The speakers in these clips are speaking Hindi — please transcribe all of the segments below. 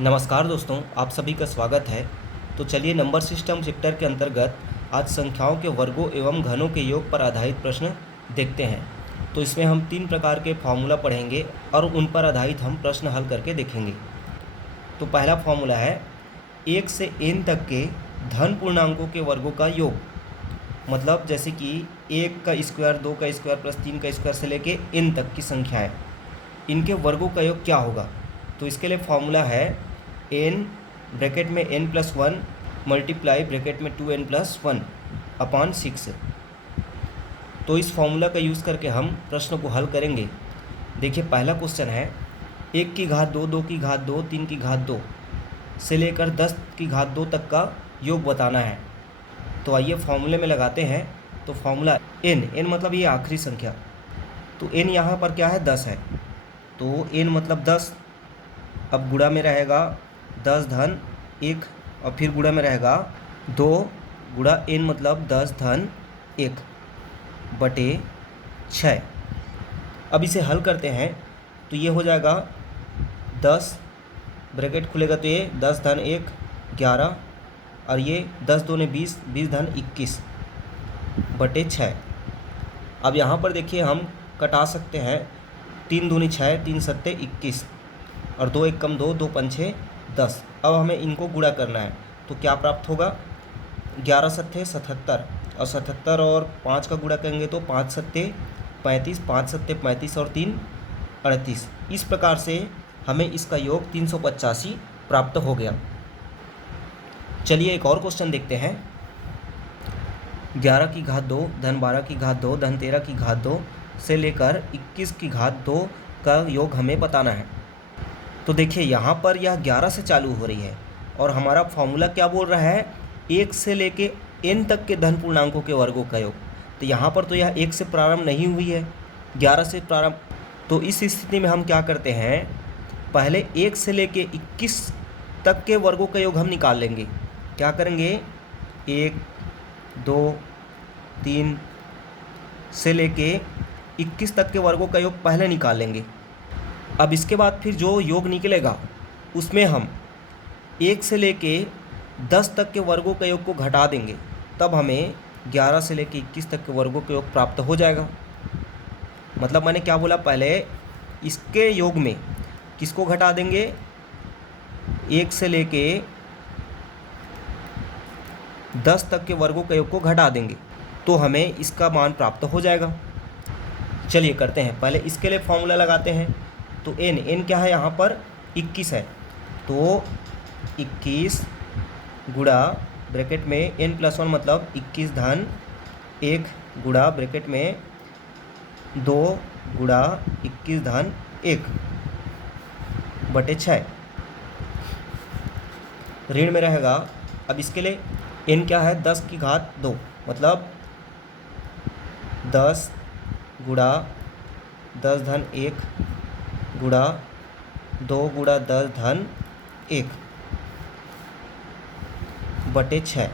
नमस्कार दोस्तों, आप सभी का स्वागत है। तो चलिए नंबर सिस्टम चैप्टर के अंतर्गत आज संख्याओं के वर्गों एवं घनों के योग पर आधारित प्रश्न देखते हैं। तो इसमें हम 3 प्रकार के फॉर्मूला पढ़ेंगे और उन पर आधारित हम प्रश्न हल करके देखेंगे। तो पहला फॉर्मूला है 1 से n तक के धन पूर्णांकों के वर्गों का योग। मतलब जैसे कि 1 का स्क्वायर, 2 का स्क्वायर प्लस 3 का स्क्वायर से लेके n तक की संख्याएँ, इनके वर्गों का योग क्या होगा। तो इसके लिए फॉर्मूला है n ब्रैकेट में n+1 मल्टीप्लाई ब्रैकेट में 2n+1 अपॉन 6। तो इस फॉर्मूला का यूज़ करके हम प्रश्न को हल करेंगे। देखिए पहला क्वेश्चन है 1 की घात 2, 2 की घात 2, 3 की घात 2 से लेकर 10 की घात 2 तक का योग बताना है। तो आइए फॉर्मूले में लगाते हैं। तो फॉर्मूला n मतलब ये आखिरी संख्या, तो n यहाँ पर क्या है 10 है, तो n मतलब 10। अब गुणा में रहेगा 10 धन 1 और फिर गुणा में रहेगा 2 गुणा n मतलब 10 धन 1 बटे 6। अब इसे हल करते हैं तो ये हो जाएगा 10 ब्रैकेट खुलेगा तो ये 10 धन 1 11 और ये 10 दूने 20, 20 धन 21 बटे 6। अब यहाँ पर देखिए हम कटा सकते हैं, 3 दूनी 6, 3 सत्ते 21 और 2 एक कम 2, 2 पंछे 10। अब हमें इनको गुणा करना है तो क्या प्राप्त होगा, 11 सत्ते 77 और 77 और 5 का गुणा करेंगे तो 5 सत्ते 35, 5 सत्ते 35 और 3 38। इस प्रकार से हमें इसका योग 385 प्राप्त हो गया। चलिए एक और क्वेश्चन देखते हैं। 11 की घात 2 धन 12 की घात 2 धन 13 की घात 2 से लेकर 21 की घात 2 का योग हमें बताना है। तो देखिए यहाँ पर यह 11 से चालू हो रही है और हमारा फॉर्मूला क्या बोल रहा है, 1 से लेके n तक के धन पूर्णांकों के वर्गों का योग। तो यहाँ पर तो यह 1 से प्रारंभ नहीं हुई है, 11 से प्रारंभ। तो इस स्थिति में हम क्या करते हैं, पहले 1 से लेके 21 तक के वर्गों का योग हम निकाल लेंगे। क्या करेंगे, 1 2 3 से लेके 21 तक के वर्गों का योग पहले निकाल लेंगे। अब इसके बाद फिर जो योग निकलेगा उसमें हम 1 से लेके 10 तक के वर्गों के योग को घटा देंगे, तब हमें 11 से लेके 21 तक के वर्गों के योग प्राप्त हो जाएगा। मतलब मैंने क्या बोला, पहले इसके योग में किसको घटा देंगे, 1 से लेके 10 तक के वर्गों के योग को घटा देंगे तो हमें इसका मान प्राप्त हो जाएगा। चलिए करते हैं, पहले इसके लिए फॉर्मूला लगाते हैं। तो n क्या है, यहाँ पर 21 है, तो 21 गुणा ब्रैकेट में n+1 मतलब 21 धन 1 गुणा ब्रैकेट में 2 गुणा 21 धन 1 बटे 6 ऋण में रहेगा। अब इसके लिए n क्या है, 10 की घात 2 मतलब 10 गुणा 10 धन 1 गुणा 2 गुणा 10 धन 1 बटे 6।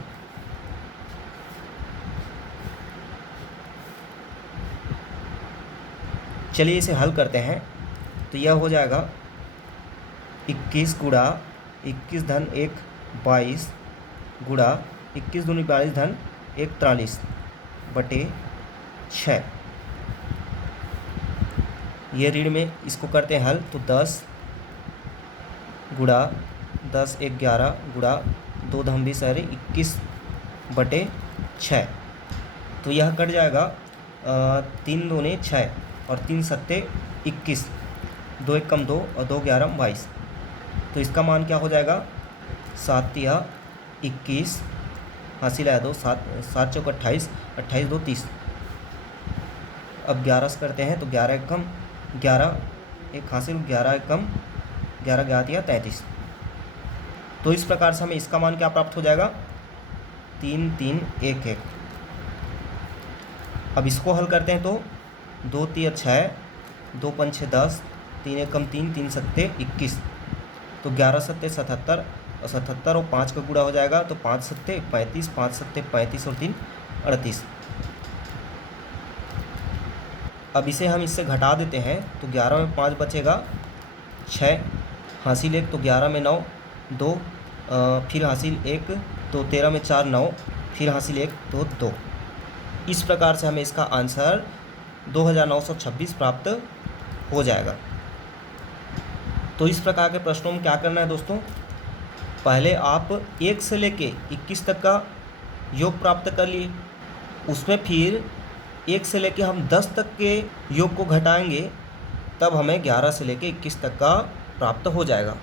चलिए इसे हल करते हैं तो यह हो जाएगा 21 गुणा 21 धन 1 22 गुणा 21 दूनी 42 धन 1 43 बटे 6। ये ऋण में इसको करते हैं हल तो 10 गुणा 10 1 11 गुणा 2 धम 20 अरे 21 बटे 6। तो यह कट जाएगा 3 दूने 6 और 3 सत्ते 21, 2 एक कम 2 और 2 11 22। तो इसका मान क्या हो जाएगा, 7 या 21 हासिल आया 2 7 7 चौक 28 28 2 30। अब 11 से करते हैं तो 11 एक कम 11 एक हासिल 11 एक कम 11 11 या 33। तो इस प्रकार से हमें इसका मान क्या प्राप्त हो जाएगा, 3 3 1 1। अब इसको हल करते हैं तो 2 3 6 2 5 6 10 3 एक कम 3 3 सत्ते 21, तो 11 सत्ते 77 और 77 और 5 का गुणा हो जाएगा तो 5 सत्ते 35, 5 सत्ते 35 और 3 38। अब इसे हम इससे घटा देते हैं तो 11 में 5 बचेगा 6 हासिल 1 तो 11 में 9 2, फिर हासिल 1 तो 13 में 4 9, फिर हासिल 1 तो 2। इस प्रकार से हमें इसका आंसर 2926 प्राप्त हो जाएगा। तो इस प्रकार के प्रश्नों में क्या करना है दोस्तों, पहले आप 1 से लेके 21 तक का योग प्राप्त कर लिए, उसमें फिर 1 से लेके हम 10 तक के योग को घटाएंगे, तब हमें 11 से लेके 21 तक का प्राप्त हो जाएगा।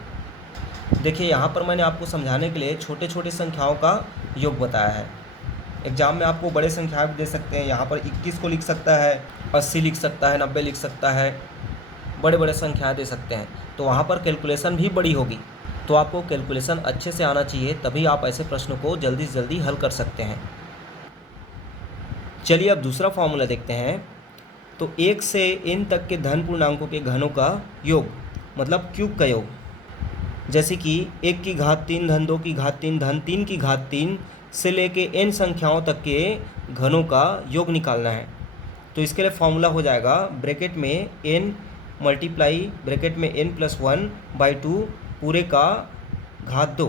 देखिए यहाँ पर मैंने आपको समझाने के लिए छोटे छोटे संख्याओं का योग बताया है। एग्जाम में आपको बड़े संख्या भी दे सकते हैं, यहाँ पर 21 को लिख सकता है, 80 लिख सकता है, 90 लिख सकता है, बड़े बड़े संख्याएँ दे सकते हैं, तो वहाँ पर कैलकुलेशन भी बड़ी होगी। तो आपको कैलकुलेशन अच्छे से आना चाहिए, तभी आप ऐसे प्रश्नों को जल्दी से जल्दी हल कर सकते हैं। चलिए अब दूसरा फॉर्मूला देखते हैं। तो 1 से n तक के धन पूर्णांकों के घनों का योग, मतलब क्यूब का योग। जैसे कि 1 की घात 3 धन 2 की घात 3 धन 3 की घात 3 से लेके n संख्याओं तक के घनों का योग निकालना है। तो इसके लिए फॉर्मूला हो जाएगा ब्रैकेट में n मल्टीप्लाई ब्रैकेट में n+1/2 पूरे का घात 2।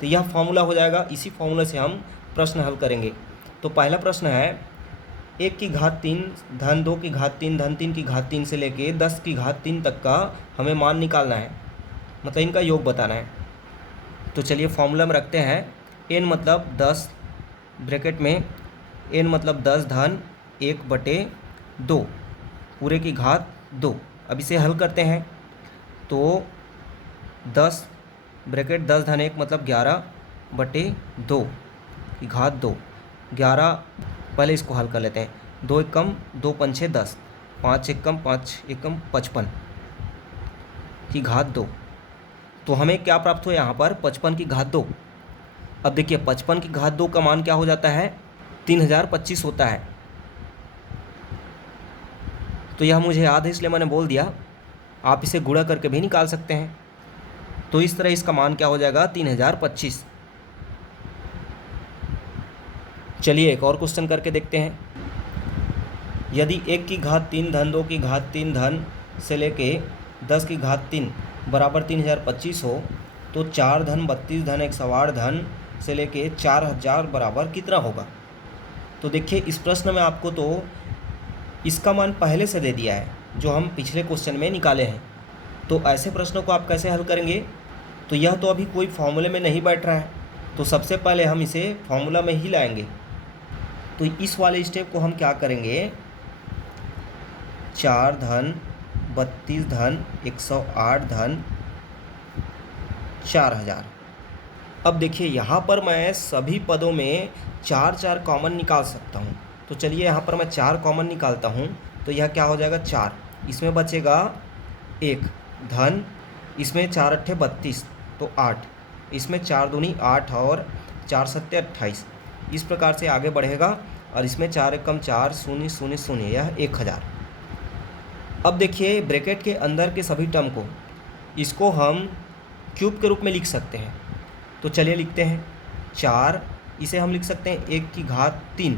तो यह फॉर्मूला हो जाएगा। इसी फॉर्मूले से हम प्रश्न हल करेंगे। तो पहला प्रश्न है 1 की घात 3 धन 2 की घात 3 धन 3 की घात 3 से लेके 10 की घात 3 तक का हमें मान निकालना है, मतलब इनका योग बताना है। तो चलिए फॉर्मूला में रखते हैं n मतलब 10 ब्रैकेट में n मतलब 10 धन 1/2 पूरे की घात 2। अब इसे हल करते हैं। तो 10 ब्रैकेट 10 धन 1 मतलब 11/2 की घात 2। 11 पहले इसको हल कर लेते हैं। 2 एकम 2 पंछे 10, 5 एकम 5 एकम 55 की घात 2। तो हमें क्या प्राप्त हुआ यहाँ पर 55 की घात 2। अब देखिए 55 की घात 2 का मान क्या हो जाता है 3025 होता है। तो यह मुझे याद है इसलिए मैंने बोल दिया, आप इसे गुणा करके भी निकाल सकते हैं। तो इस तरह इसका मान क्या हो जाएगा 3025। चलिए एक और क्वेश्चन करके देखते हैं। यदि 1 की घात 3 धन 2 की घात 3 धन से लेके 10 की घात 3 बराबर 3025 हो, तो 4 धन 32 धन 108 धन से लेके 4000 बराबर कितना होगा। तो देखिए इस प्रश्न में आपको तो इसका मान पहले से दे दिया है, जो हम पिछले क्वेश्चन में निकाले हैं। तो ऐसे प्रश्नों को आप कैसे हल करेंगे, तो यह तो अभी कोई फॉर्मूले में नहीं बैठ रहा है, तो सबसे पहले हम इसे फॉर्मूला में ही लाएंगे। तो इस वाले स्टेप को हम क्या करेंगे 4 धन 32 धन 108 धन 4000। अब देखिए यहाँ पर मैं सभी पदों में 4 कॉमन निकाल सकता हूँ। तो चलिए यहाँ पर मैं 4 कॉमन निकालता हूँ। तो यह क्या हो जाएगा 4, इसमें बचेगा 1 धन, इसमें 4 अट्ठे 32 तो 8, इसमें 4 दूनी 8 और 4 सत्ते 28। इस प्रकार से आगे बढ़ेगा और इसमें 4 एकम 4 शून्य शून्य शून्य, यह 1000। अब देखिए ब्रैकेट के अंदर के सभी टर्म को इसको हम क्यूब के रूप में लिख सकते हैं। तो चलिए लिखते हैं 4, इसे हम लिख सकते हैं 1 की घात 3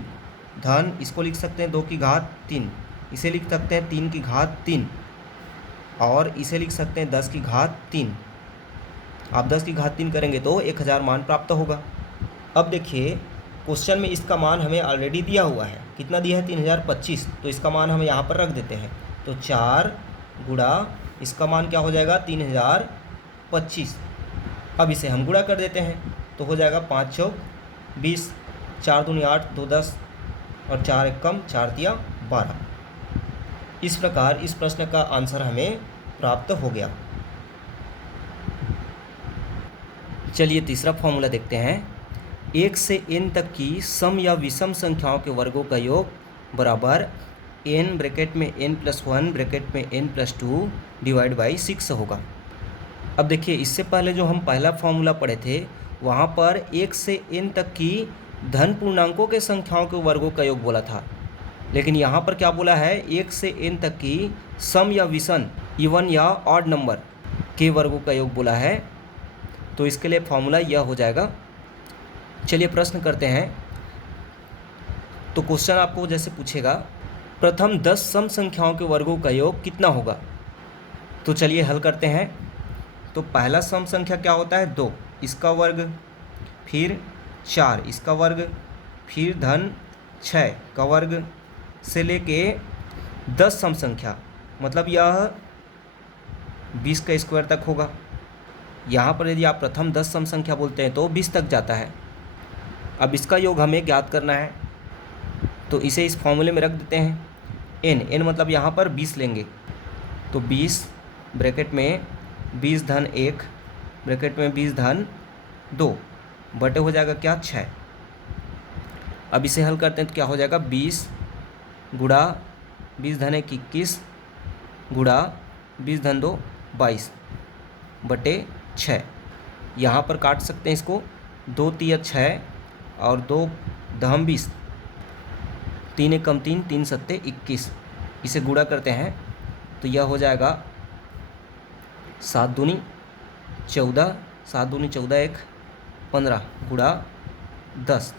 धन, इसको लिख सकते हैं 2 की घात 3, इसे लिख सकते हैं 3 की घात 3 और इसे लिख सकते हैं 10 की घात 3। आप 10 की घात 3 करेंगे तो 1000 मान प्राप्त होगा। अब देखिए क्वेश्चन में इसका मान हमें ऑलरेडी दिया हुआ है, कितना दिया है 3025। तो इसका मान हम यहाँ पर रख देते हैं। तो 4 गुणा इसका मान क्या हो जाएगा 3025। अब इसे हम गुणा कर देते हैं तो हो जाएगा 5 चौक 20, 4 दूनी 8 2 10 और 4 एकम 4 तिया 12। इस प्रकार इस प्रश्न का आंसर हमें प्राप्त हो गया। चलिए तीसरा फॉर्मूला देखते हैं। 1 से n तक की सम या विषम संख्याओं के वर्गों का योग बराबर n ब्रैकेट में n+1 ब्रैकेट में n+2 डिवाइड बाई 6 होगा। अब देखिए इससे पहले जो हम पहला फॉर्मूला पढ़े थे वहाँ पर 1 से n तक की धन पूर्णांकों के संख्याओं के वर्गों का योग बोला था, लेकिन यहाँ पर क्या बोला है 1 से n तक की सम या विषम इवन या ऑड नंबर के वर्गों का योग बोला है। तो इसके लिए फॉर्मूला यह हो जाएगा। चलिए प्रश्न करते हैं। तो क्वेश्चन आपको जैसे पूछेगा प्रथम 10 सम संख्याओं के वर्गों का योग कितना होगा। तो चलिए हल करते हैं। तो पहला सम संख्या क्या होता है 2, इसका वर्ग, फिर 4 इसका वर्ग, फिर धन 6 का वर्ग से लेके 10 सम संख्या, मतलब यह 20 का स्क्वायर तक होगा। यहाँ पर यदि आप प्रथम 10 सम संख्या बोलते हैं तो 20 तक जाता है। अब इसका योग हमें ज्ञात करना है, तो इसे इस फॉर्मूले में रख देते हैं। n मतलब यहाँ पर 20 लेंगे, तो 20 ब्रैकेट में 20 धन 1 ब्रैकेट में 20 धन 2 बटे हो जाएगा क्या 6। अब इसे हल करते हैं तो क्या हो जाएगा 20 गुणा 20 धन 1 21 गुणा 20 धन 2 22 बटे 6। यहाँ पर काट सकते हैं इसको, 2 तिया 6 और 2 दहम 20, 3 एकम 3 3 सत्ते 21। इसे गुणा करते हैं तो यह हो जाएगा 7 दूनी 14, 7 दूनी 14 1 15 गुणा 10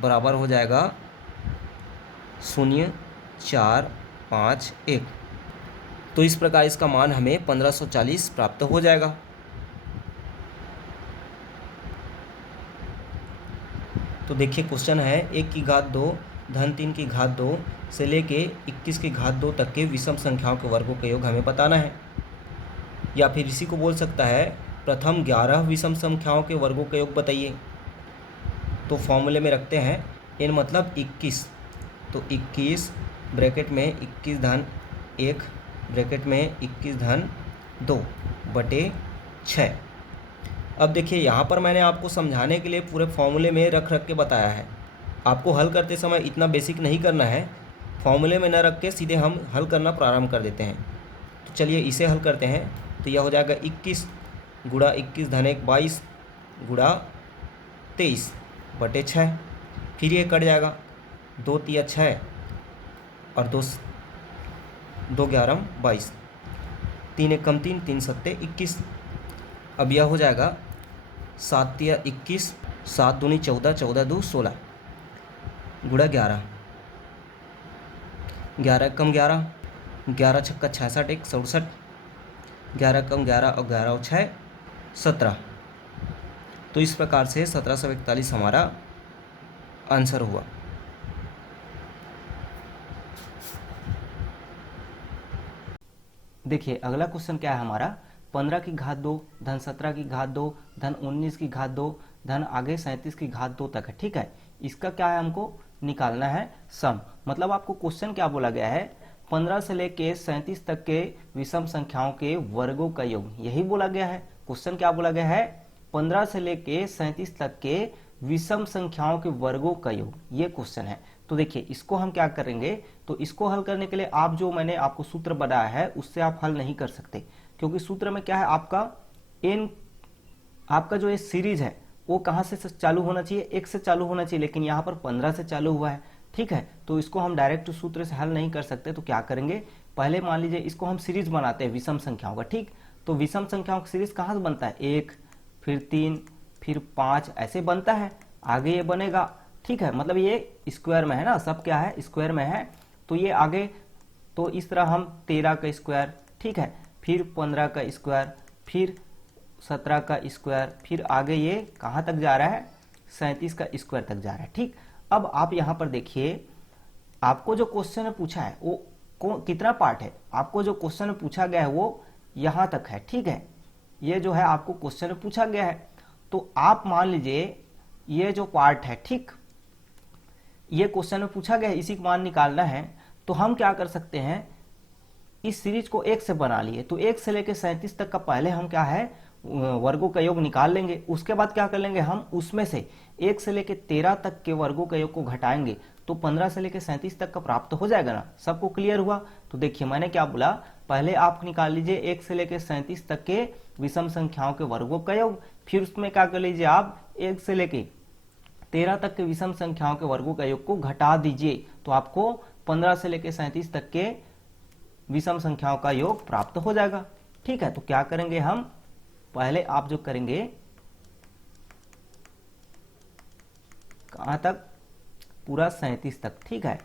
बराबर हो जाएगा 0,451। तो इस प्रकार इसका मान हमें 1540 प्राप्त हो जाएगा। तो देखिए क्वेश्चन है 1 की घात 2 धन 3 की घात 2 से लेके 21 की घात 2 तक के विषम संख्याओं के वर्गों का योग हमें बताना है। या फिर इसी को बोल सकता है प्रथम 11 विषम संख्याओं के वर्गों का योग बताइए। तो फॉर्मूले में रखते हैं n मतलब 21, तो 21 ब्रैकेट में 21 धन 1 ब्रैकेट में 21 धन 2 बटे 6। अब देखिए यहाँ पर मैंने आपको समझाने के लिए पूरे फॉर्मूले में रख के बताया है। आपको हल करते समय इतना बेसिक नहीं करना है, फॉर्मूले में न रख के सीधे हम हल करना प्रारंभ कर देते हैं। तो चलिए इसे हल करते हैं, तो यह हो जाएगा 21 गुणा 21 धन 1 22 गुणा 23 बटे 6। फिर ये कट जाएगा, 2 तिया 6 और 2 11 22, 3 एकम 3 3 सत्ते 21। अब यह हो जाएगा 7 तिया 21, 7 दूनी 14 14 दो 16 गुणा 11, 11 एकम 11, 11 छक्का 66 1 67, 11 एकम 11 और 11 और 6 17। तो इस प्रकार से 1741 हमारा आंसर हुआ। देखिए अगला क्वेश्चन क्या है हमारा, 15 की घात 2 धन 17 की घात 2 धन 19 की घात 2 धन आगे 37 की घात 2 तक है। ठीक है, इसका क्या है हमको निकालना है सम। मतलब आपको क्वेश्चन क्या बोला गया है, 15 से लेके 37 तक के विषम संख्याओं के वर्गों का योग, यही बोला गया है। क्वेश्चन क्या बोला गया है, 15 से लेके 37 तक के विषम संख्याओं के वर्गों का योग, ये क्वेश्चन है। तो देखिए इसको हम क्या करेंगे, तो इसको हल करने के लिए आप जो मैंने आपको सूत्र बनाया है उससे आप हल नहीं कर सकते, क्योंकि सूत्र में क्या है आपका जो ये सीरीज है वो कहां से चालू होना चाहिए, 1 से चालू होना चाहिए, लेकिन यहाँ पर 15 से चालू हुआ है। ठीक है, तो इसको हम डायरेक्ट सूत्र से हल नहीं कर सकते। तो क्या करेंगे, पहले मान लीजिए इसको हम सीरीज बनाते हैं विषम संख्याओं का। ठीक, तो विषम संख्याओं का सीरीज कहां से बनता है, 1 फिर 3 फिर 5 ऐसे बनता है, आगे ये बनेगा। ठीक है, मतलब ये स्क्वायर में है ना, सब क्या है स्क्वायर में है, तो ये आगे, तो इस तरह हम 13 का स्क्वायर, ठीक है, फिर 15 का स्क्वायर, फिर 17 का स्क्वायर, फिर आगे ये कहां तक जा रहा है 37 का स्क्वायर तक जा रहा है। ठीक, अब आप यहां पर देखिए आपको जो क्वेश्चन में पूछा है वो कितना पार्ट है, आपको जो क्वेश्चन में पूछा गया है वो यहां तक है। ठीक है, ये जो है आपको क्वेश्चन में पूछा गया है, तो आप मान लीजिए ये जो पार्ट है, ठीक, ये क्वेश्चन में पूछा गया है, इसी का मान निकालना है। तो हम क्या कर सकते हैं, इस सीरीज को 1 से बना लिए, तो 1 से लेकर 37 तक का पहले हम क्या है वर्गों का योग निकाल लेंगे। उसके बाद क्या कर लेंगे, हम उसमें से 1 से लेकर 13 तक के वर्गों का योग को घटाएंगे, तो 15 से लेकर 37 तक का प्राप्त हो जाएगा ना। सबको क्लियर हुआ। तो देखिए मैंने क्या बोला, पहले आप निकाल लीजिए 1 से लेकर 37 तक के विषम संख्याओं के वर्गों का योग, फिर उसमें क्या कर लीजिए आप 1 से लेकर 13 तक के विषम संख्याओं के वर्गों का योग को घटा दीजिए, तो आपको 15 से लेकर 37 तक के विषम संख्याओं का योग प्राप्त हो जाएगा। ठीक है, तो क्या करेंगे हम, पहले आप जो करेंगे कहां तक, पूरा 37 तक। ठीक है,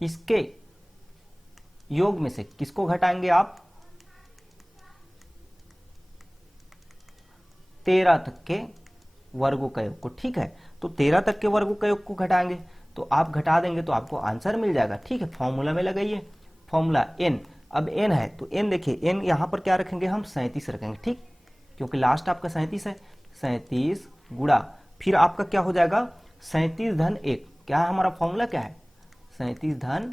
इसके योग में से किसको घटाएंगे आप, 13 तक के वर्गों का योग को। ठीक है, तो 13 तक के वर्गों का योग को घटाएंगे तो आप घटा देंगे तो आपको आंसर मिल जाएगा। ठीक है, फॉर्मूला में लगाइए, फॉर्मूला n। अब n है तो n देखिए, n यहाँ पर क्या रखेंगे हम, 37 रखेंगे। ठीक, क्योंकि लास्ट आपका 37 है, 37 गुणा फिर आपका क्या हो जाएगा 37 धन 1। क्या है हमारा फॉर्मूला, क्या है 37 धन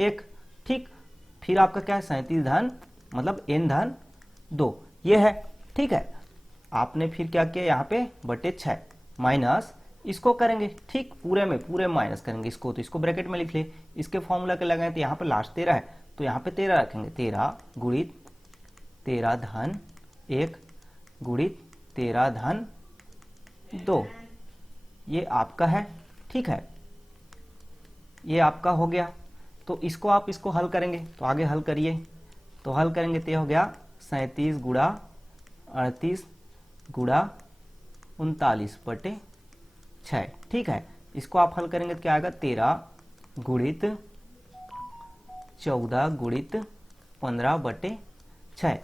1। ठीक, फिर आपका क्या है 37 धन मतलब n धन 2 ये है। ठीक है, आपने फिर क्या किया यहाँ पे बटे 6 माइनस इसको करेंगे। ठीक, पूरे में पूरे माइनस करेंगे इसको, तो इसको ब्रैकेट में लिख ले। इसके फॉर्मूला के लगाए तो यहाँ पे लास्ट 13 है तो यहाँ पे 13 रखेंगे, 13 गुणित 13 धन 1 गुणित 13 धन 2 ये आपका है। ठीक है, ये आपका हो गया। तो इसको आप इसको हल करेंगे तो आगे हल करिए, तो हल करेंगे तो ये हो गया 37 गुणा 38 गुणा 39 बटे 6। ठीक है, इसको आप हल करेंगे तो क्या आएगा 13 गुणित 14 गुणित 15 बटे 6।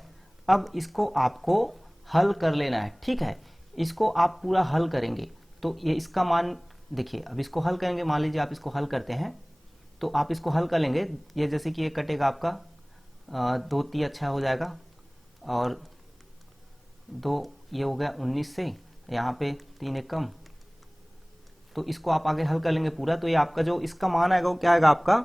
अब इसको आपको हल कर लेना है। ठीक है, इसको आप पूरा हल करेंगे तो ये इसका मान देखिए। अब इसको हल करेंगे, मान लीजिए आप इसको हल करते हैं तो आप इसको हल कर लेंगे। ये जैसे कि ये कटेगा आपका 2 3 अच्छा हो जाएगा और 2 ये हो गया 19 से, यहाँ पे 3 एक कम, तो इसको आप आगे हल कर लेंगे पूरा। तो ये आपका जो इसका मान आएगा वो क्या आएगा आपका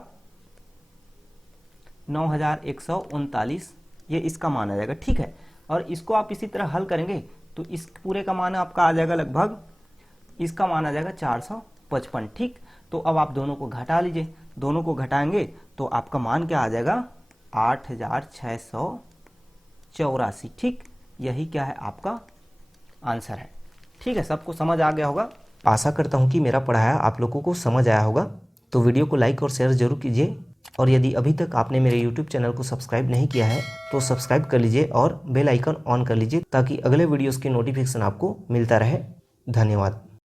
9139 ये इसका मान आ जाएगा। ठीक है, और इसको आप इसी तरह हल करेंगे तो इस पूरे का मान आपका आ जाएगा लगभग, इसका मान आ जाएगा 455। ठीक, तो अब आप दोनों को घटा लीजिए, दोनों को घटाएंगे तो आपका मान क्या आ जाएगा 8684। ठीक, यही क्या है आपका आंसर है। ठीक है, सबको समझ आ गया होगा। आशा करता हूँ कि मेरा पढ़ाया आप लोगों को समझ आया होगा। तो वीडियो को लाइक और शेयर जरूर कीजिए, और यदि अभी तक आपने मेरे YouTube चैनल को सब्सक्राइब नहीं किया है तो सब्सक्राइब कर लीजिए और बेल आइकन ऑन कर लीजिए ताकि अगले वीडियोस के नोटिफिकेशन आपको मिलता रहे। धन्यवाद।